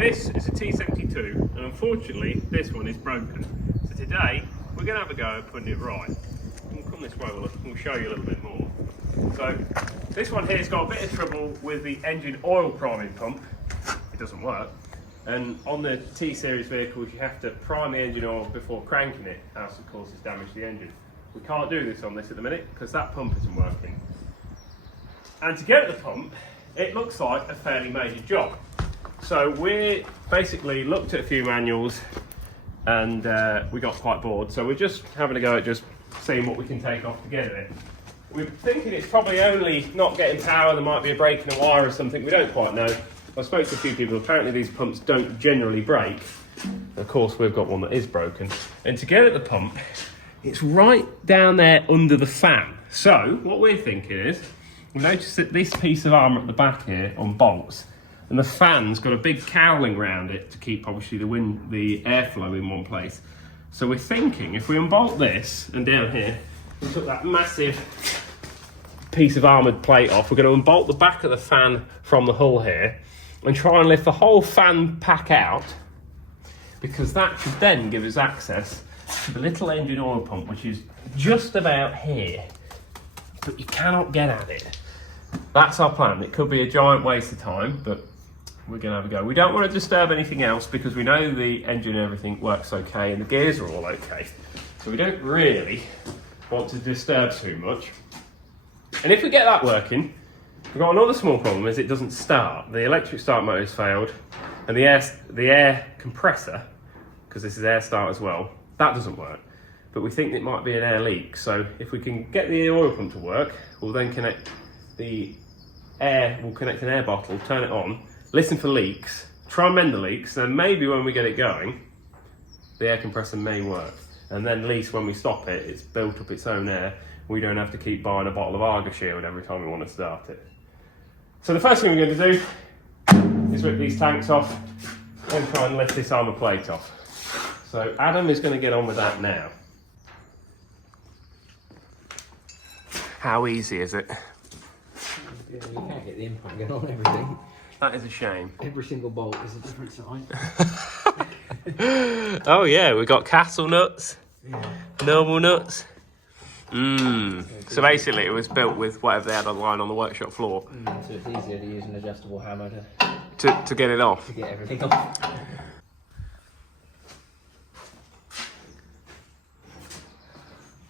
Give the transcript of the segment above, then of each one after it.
This is a T-72 and unfortunately this one is broken. So today we're going to have a go at putting it right. We'll come this way, we'll show you a little bit more. So this one here's got a bit of trouble with the engine oil priming pump. It doesn't work. And on the T-series vehicles you have to prime the engine oil before cranking it, else it causes damage to the engine. We can't do this on this at the minute because that pump isn't working. And to get at the pump, it looks like a fairly major job. So we basically looked at a few manuals and we got quite bored. So we're just having a go at just seeing what we can take off to get at it. We're thinking it's probably only not getting power, there might be a break in a wire or something, we don't quite know. I spoke to a few people, apparently these pumps don't generally break. Of course we've got one that is broken. And to get at the pump, it's right down there under the fan. So what we're thinking is, we noticed that this piece of armour at the back here on bolts, and the fan's got a big cowling around it to keep obviously the airflow in one place. So we're thinking if we unbolt this and down here, we took that massive piece of armoured plate off, we're going to unbolt the back of the fan from the hull here and try and lift the whole fan pack out, because that should then give us access to the little engine oil pump, which is just about here, but you cannot get at it. That's our plan. It could be a giant waste of time, but we're going to have a go. We don't want to disturb anything else because we know the engine and everything works okay and the gears are all okay. So we don't really want to disturb too much. And if we get that working, we've got another small problem, is it doesn't start. The electric start motor's failed, and the air compressor, because this is air start as well, that doesn't work. But we think it might be an air leak. So if we can get the oil pump to work, we'll then connect the air, we'll connect an air bottle, turn it on, listen for leaks, try and mend the leaks, then maybe when we get it going, the air compressor may work. And then at least when we stop it, it's built up its own air. We don't have to keep buying a bottle of Arga Shield every time we want to start it. So the first thing we're going to do is rip these tanks off and try and lift this armour plate off. So Adam is going to get on with that now. How easy is it? Yeah, you can't get the impact gun on everything. That is a shame. Every single bolt is a different size. Oh yeah, we got castle nuts, Yeah. normal nuts. So basically it was built with whatever they had online on the workshop floor. So it's easier to use an adjustable hammer To get it off. to get everything off.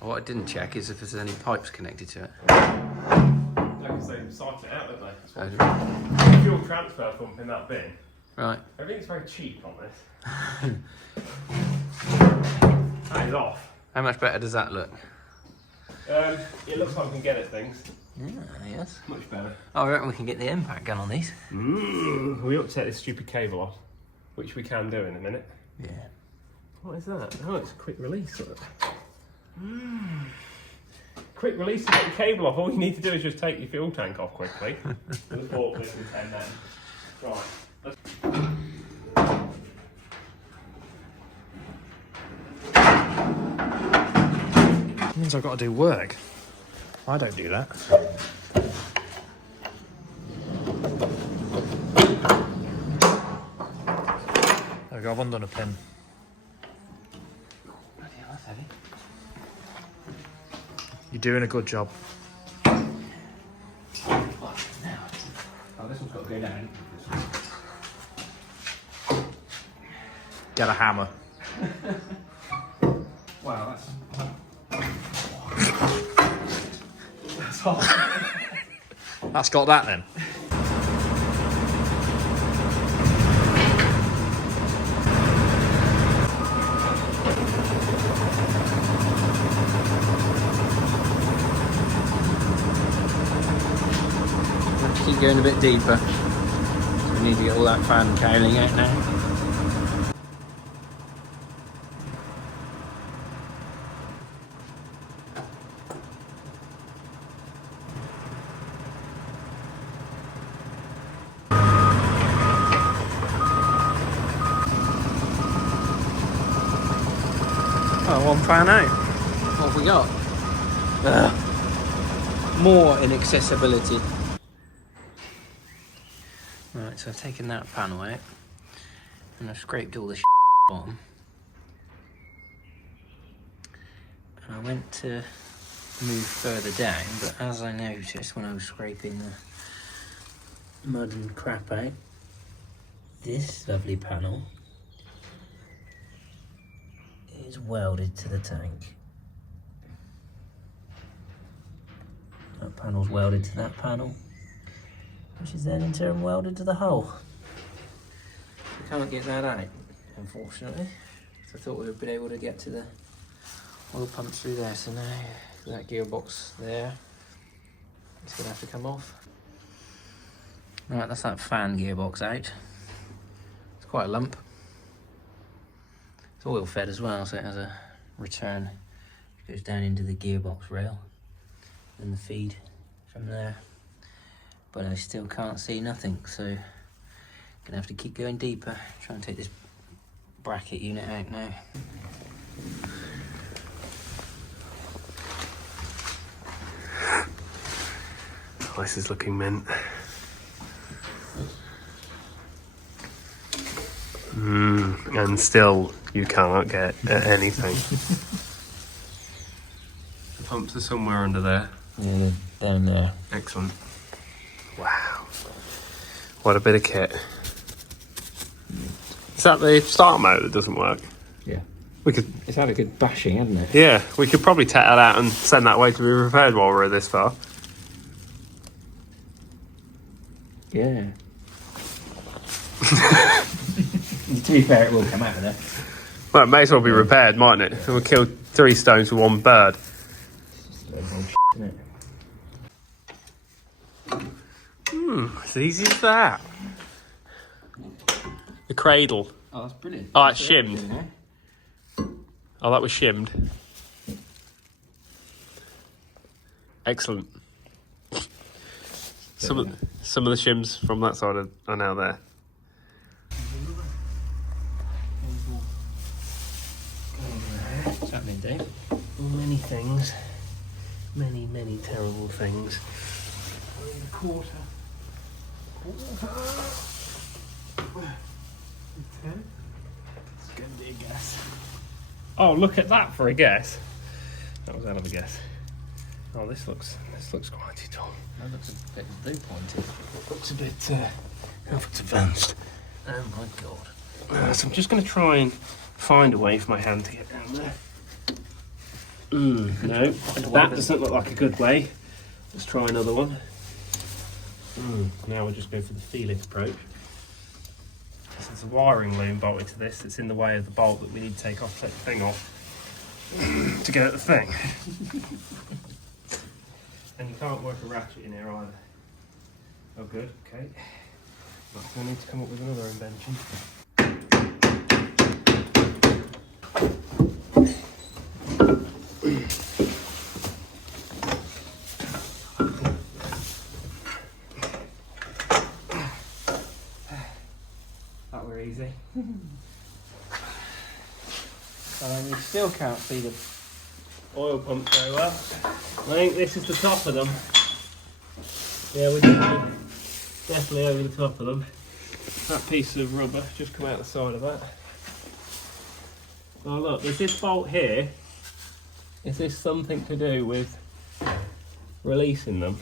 What I didn't check is if there's any pipes connected to it. Because they site it out, don't they? That's what fuel transfer pump in that bin. Right. Everything's very cheap on this. That is off. How much better does that look? It looks like we can get at things. Yeah, yes. Much better. Oh, I reckon we can get the impact gun on these. We ought to take this stupid cable off, which we can do in a minute. Yeah. What is that? Oh, it's a quick release. Look. Quick release to get the cable off. All you need to do is just take your fuel tank off quickly. We'll port this in 10 then. Right. Means I've got to do work. I don't do that. There we go, I've undone a pin. Bloody hell, that's heavy. You're doing a good job. Oh, this one's got to go down. Get a hammer. Wow, that's hot. That's got that then. Keep going a bit deeper. We need to get all that fan cowling out now. Oh, one fan out. What have we got? More inaccessibility. Right, so I've taken that panel out. and I scraped all the bottom. And I went to move further down, but as I noticed when I was scraping the mud and crap out, this lovely panel is welded to the tank. That panel's welded to that panel, which is then in turn welded to the hull. We can't get that out, unfortunately. So I thought we would be able to get to the oil pump through there. So now that gearbox there, it's gonna have to come off. Right, that's that fan gearbox out. It's quite a lump. It's oil fed as well, so it has a return. It goes down into the gearbox rail and the feed from there. But I still can't see nothing, so gonna have to keep going deeper. Try and take this bracket unit out now. Oh, this is looking mint. And still you cannot get at anything. The pumps are somewhere under there. Yeah, down there. Excellent. Wow. What a bit of kit. Is that the start motor that doesn't work? Yeah. We could. It's had a good bashing, hasn't it? Yeah, we could probably take that out and send that away to be repaired while we're this far. Yeah. To be fair, it will come out of there. Well, it may as well be repaired, mightn't it? We'll kill 3 stones with 1 bird. Isn't it? As easy as that. The cradle. Oh, that's brilliant. Oh, it's shimmed. Oh, that was shimmed. Excellent. Some of the shims from that side are now there. What's happening, Dave? Many things. Many terrible things. Quarter. It's going to be a guess. Oh, look at that for a guess. That was out of a guess. Oh, this looks quite tall. That looks a bit blue pointed. Looks a bit advanced. Oh my god. So I'm just going to try and find a way for my hand to get down there. No, that doesn't look like a good way. Let's try another one. Now we'll just go for the feeling approach. So there's a wiring loom bolted to this that's in the way of the bolt that we need to take the thing off to get at the thing. And you can't work a ratchet in here either. Oh good, okay. Right, so I need to come up with another invention. That were easy. You still can't see the Oil pumps very well. I think this is the top of them. Yeah, we're definitely over the top of them. That piece of rubber just come out the side of that. Oh look, there's this bolt here. Is this something to do with releasing them?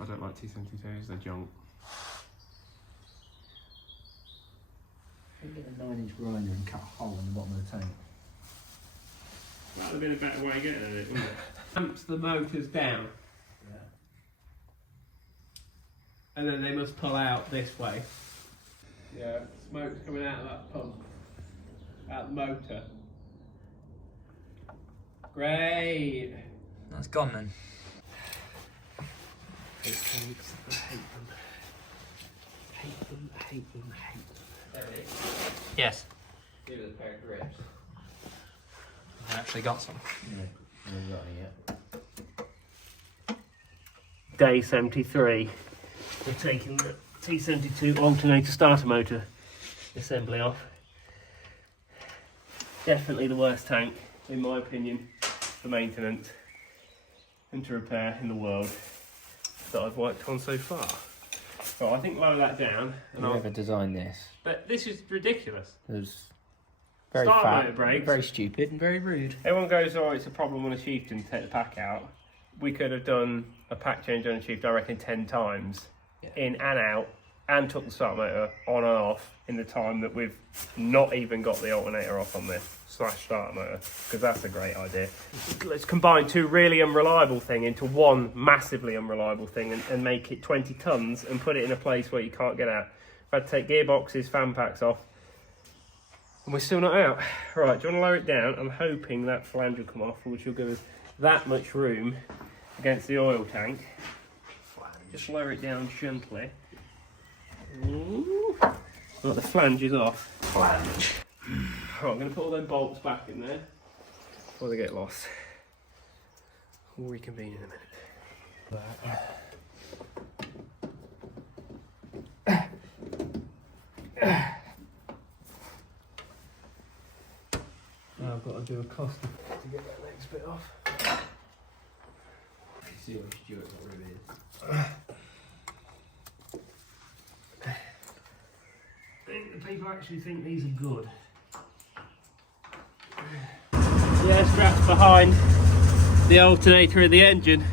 I don't like T-72s, they're junk. Get a 9-inch grinder and cut a hole in the bottom of the tank. That would have been a better way of getting at it, wouldn't it? Clamps the motors down. Yeah. And then they must pull out this way. Yeah, smoke's coming out of that pump. Out the motor. Great! That's gone then. Hate tanks, I hate them. Hate them, hate them, hate them. There it is. Yes. Give it a pair of grips. I actually got some. Yeah, I haven't got any yet. Day 73. We're taking the T-72 alternator starter motor assembly off. Definitely the worst tank in my opinion, for maintenance and to repair in the world that I've worked on so far. So I think lower that down. And Whoever designed this But this is ridiculous. was very Start fat, motor brakes. very stupid, and very rude. Everyone goes, oh, it's a problem on a chieftain, take the pack out. We could have done a pack change on a chieftain, I reckon, 10 times, in and out, and took the start motor on and off in the time that we've not even got the alternator off on this / starter motor, because that's a great idea. Let's combine two really unreliable things into one massively unreliable thing and make it 20 tons and put it in a place where you can't get out. I've had to take gearboxes, fan packs off, and we're still not out. Right, do you want to lower it down? I'm hoping that flange will come off, which will give us that much room against the oil tank. Just lower it down gently. Ooh. Right, the flange is off. Flange. Right, I'm going to put all them bolts back in there before they get lost. We'll reconvene in a minute. Now I've got to do a cost to get that next bit off. See what Stuart got rid of it. I think the people actually think these are good. Yeah, straps behind the alternator of the engine.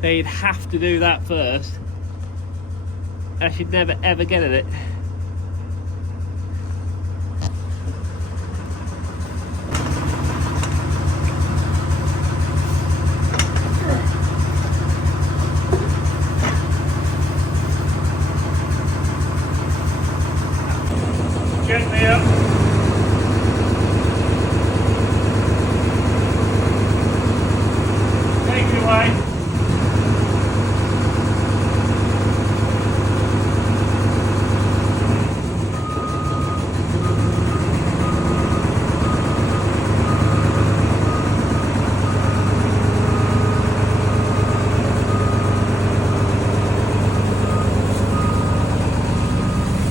They'd have to do that first. I should never ever get at it. Gently up. Take it away.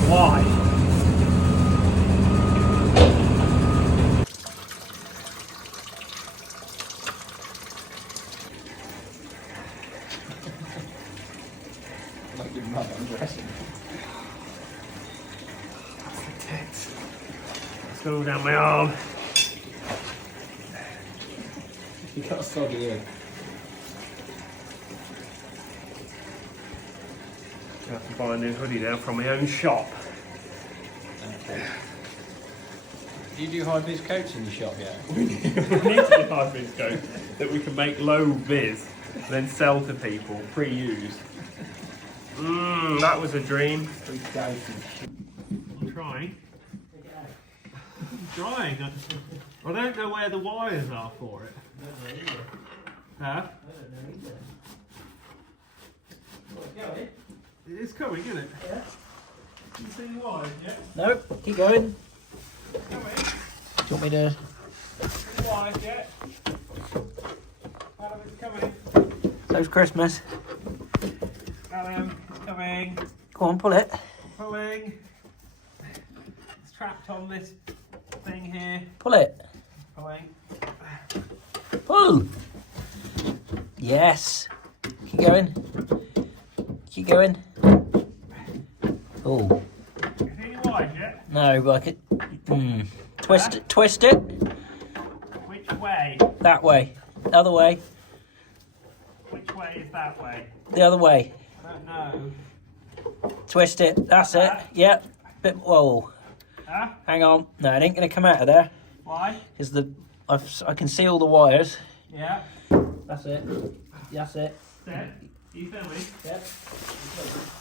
Why? Like your mum undressing. It's all down my arm. You got a soggy in. I have to buy a new hoodie now from my own shop. Okay. Do you do high vis coats in your shop yet? We need to do high vis coats that we can make low vis and then sell to people pre-used. That was a dream. I'm trying. I'm trying. I don't know where the wires are for it. Huh? It's coming, isn't it? Yeah. Can you see the wires yet? Nope, keep going. Coming. Do you want me to? The wires yet? Adam, it's coming. So's Christmas. Adam, it's coming. Go on, pull it. Pulling. It's trapped on this thing here. Pull it. Pulling. Pull. Yes. Keep going. Keep going. Oh. You see the wires yet? No, but I could. Twist it. Twist it. Which way? That way. The other way. Which way is that way? The other way. I don't know. Twist it. That's it. Yep. Bit. Whoa. Huh? Hang on. No, it ain't gonna come out of there. Why? Because I can see all the wires. Yeah. That's it. That's it. Step. You feel me? Yep.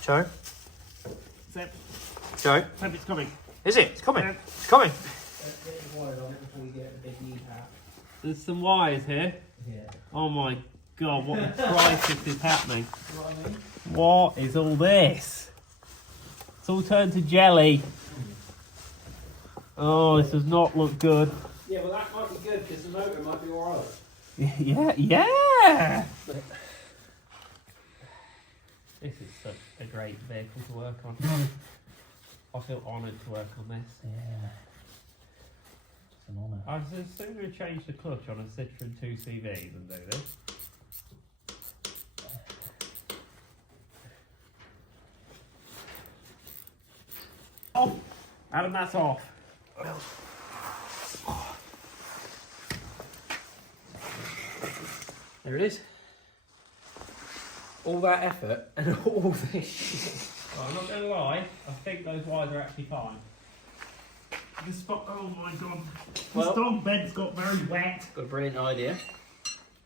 Joe? Step. Joe? Step, it's coming. Is it? It's coming. Step. It's coming. There's some wires here. Yeah. Oh my god, what a crisis is happening. You know what I mean? What is all this? It's all turned to jelly. Oh, this does not look good. Yeah, well that might be good because the motor might be alright. Yeah. This is such a great vehicle to work on. I feel honoured to work on this. Yeah. button on it. I would sooner change the clutch on a Citroen 2CV than do this. Off! Adam, that's off. There it is. All that effort and all this. Well, I'm not going to lie, I think those wires are actually fine. The spot, oh my god. Well, the dog bed's got very wet. Got a brilliant idea.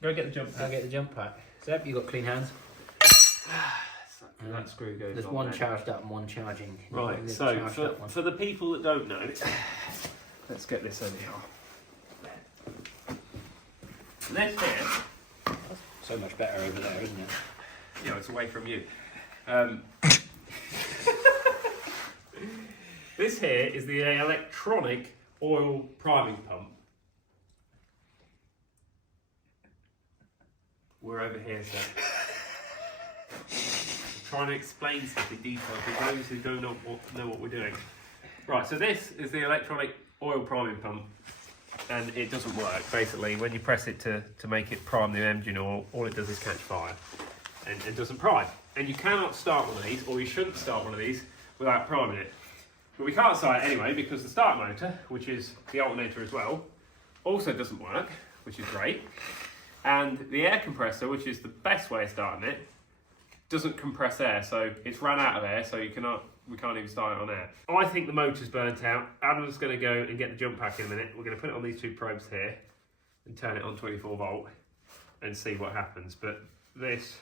Go get the jump Go pack. get the jump pack. Seb, you got clean hands. That screw goes There's on one there. charged up and one charging. Right, There's so charged up one. for the people that don't know, let's get this over here. This here, So much better over there, isn't it? you know, it's away from you. This here is the electronic oil priming pump. We're over here, so trying to explain stuff in detail for those who don't know what we're doing. Right, so this is the electronic oil priming pump, and it doesn't work. Basically, when you press it to make it prime the engine oil, all it does is catch fire, and it doesn't prime. And you cannot start one of these, or you shouldn't start one of these, without priming it. But we can't start it anyway, because the start motor, which is the alternator as well, also doesn't work, which is great. And the air compressor, which is the best way of starting it, doesn't compress air, so it's run out of air, so we can't even start it on air. I think the motor's burnt out. Adam's going to go and get the jump pack in a minute. We're going to put it on these two probes here and turn it on 24 volt and see what happens. But this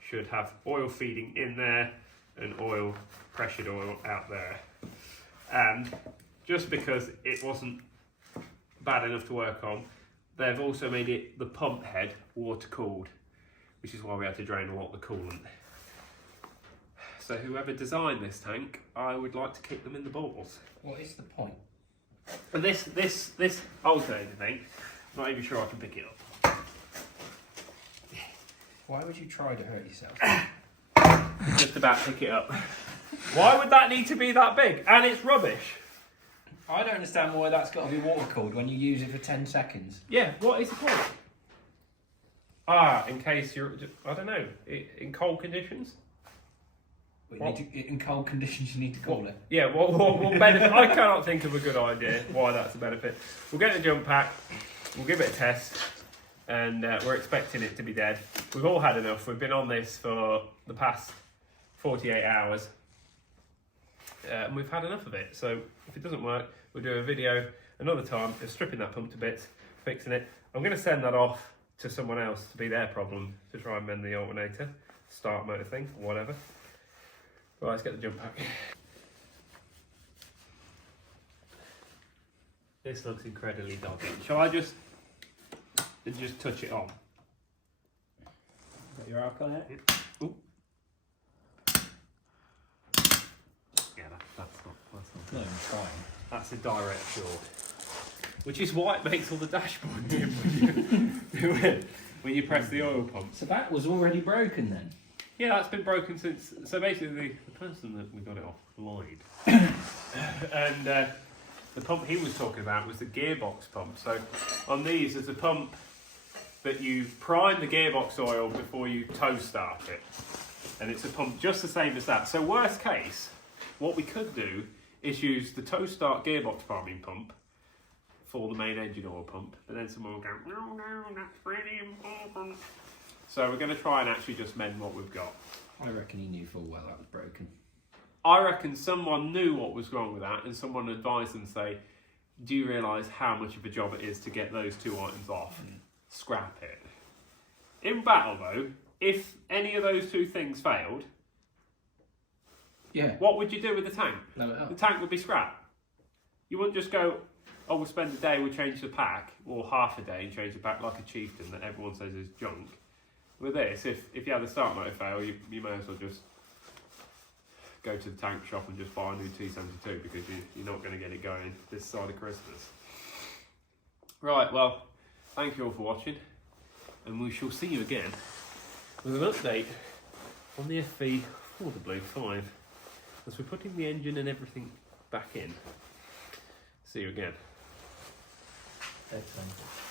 should have oil feeding in there and oil, pressured oil out there. And just because it wasn't bad enough to work on, they've also made it, the pump head, water cooled, which is why we had to drain a lot of the coolant. So whoever designed this tank, I would like to kick them in the balls. What is the point? And this alternator thing, I'm not even sure I can pick it up. Why would you try to hurt yourself? Just about pick it up. Why would that need to be that big? And it's rubbish. I don't understand why that's got to be water cooled when you use it for 10 seconds. Yeah, what is the point? Ah, in case you're, I don't know, in cold conditions? In cold conditions, you need to cool it. Yeah, what benefit? I cannot think of a good idea why that's a benefit. We'll get the jump pack, we'll give it a test, and we're expecting it to be dead. We've all had enough. We've been on this for the past 48 hours, and we've had enough of it. So if it doesn't work, we'll do a video another time of stripping that pump to bits, fixing it. I'm going to send that off to someone else to be their problem, to try and mend the alternator, start motor thing, whatever. Right, let's get the jump pack. This looks incredibly dodgy. Shall I just touch it on? Got your arc on it? Ooh. Yeah, that's not. No, I'm trying. That's a direct short. Which is why it makes all the dashboard dim when you press the oil pump. So that was already broken then? Yeah, that's been broken since. So basically, the person that we got it off lied. And the pump he was talking about was the gearbox pump. So on these, there's a pump that you prime the gearbox oil before you tow start it. And it's a pump just the same as that. So worst case, what we could do is use the tow start gearbox priming pump for the main engine oil pump. But then someone will go, no, that's really important. So we're going to try and actually just mend what we've got. I reckon he knew full well that was broken. I reckon someone knew what was wrong with that and someone advised them, say, do you realise how much of a job it is to get those two items off? Scrap it. In battle though, if any of those two things failed, Yeah. what would you do with the tank? Blow it up. The tank would be scrapped. You wouldn't just go, oh, we'll spend a day, we'll change the pack, or half a day and change the pack like a chieftain that everyone says is junk. With this, if you have the start motor fail, you may as well just go to the tank shop and just buy a new T-72 because you're not going to get it going this side of Christmas. Right, well, thank you all for watching, and we shall see you again with an update on the FV for the Blue 5 as we're putting the engine and everything back in. See you again. Excellent.